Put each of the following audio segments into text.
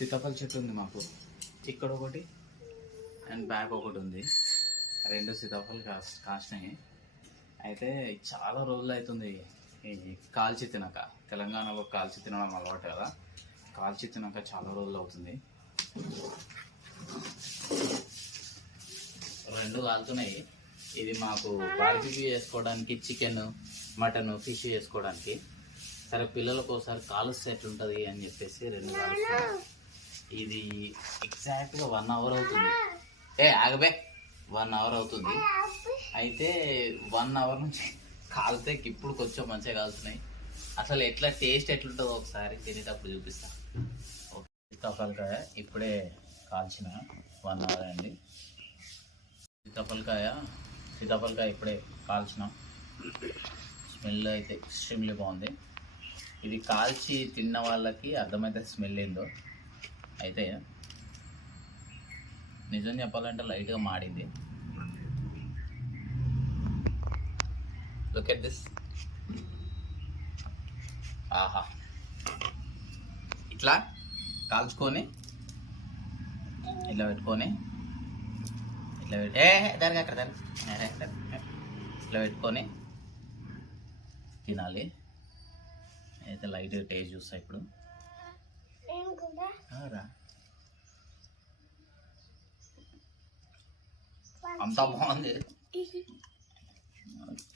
సీతాఫల చెట్టు ఉంది మాకు ఇక్కడ ఒకటి అండ్ బ్యాక్ ఒకటి ఉంది. రెండు సీతాఫలు కాసినాయి. అయితే చాలా రోజులు అవుతుంది ఈ కాల్చి తినక. తెలంగాణలో కాల్చి తినడం అలవాటు కదా, కాల్చి తినక చాలా రోజులు అవుతుంది. రెండు కాలుతున్నాయి. ఇది మాకు బార్బిక్యూ చేసుకోవడానికి, చికెన్ మటన్ ఫిష్ చేసుకోవడానికి. సరే పిల్లలకు ఒకసారి కాలుస్తే ఎట్లుంటుంది అని చెప్పేసి రెండు కాలుస్తున్నాయి. ఇది ఎగ్జాక్ట్గా 1 అవర్ అవుతుంది. ఆగబే 1 అవర్ అవుతుంది. అయితే 1 అవర్ నుంచి కాలితే ఇప్పుడు కొంచెం మంచిగా కాలుతున్నాయి. అసలు ఎట్లా టేస్ట్ ఎట్లుంటుందో ఒకసారి తినేటప్పుడు చూపిస్తా. సీతాఫలకాయ ఇప్పుడే కాల్చిన 1 అవర్ అండి. సీతాఫలకాయ ఇప్పుడే కాల్చిన. స్మెల్ అయితే ఎక్స్ట్రీమ్లీ బాగుంది. ఇది కాల్చి తిన్న వాళ్ళకి అర్థమైతే స్మెల్ ఏందో. అయితే నిజం చెప్పాలంటే లైట్గా మాడింది. Look at this. ఆహా, ఇట్లా కాల్చుకొని ఇట్లా పెట్టుకొని ఇట్లా ఇట్లా పెట్టుకొని తినాలి. అయితే లైట్గా టేస్ట్ చూస్తా ఇప్పుడు. అంతా బాగుంది.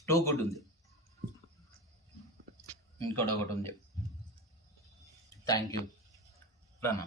టూ గుడ్ ఉంది. ఇంకోటి ఒకటి ఉంది. Thank you. రానా.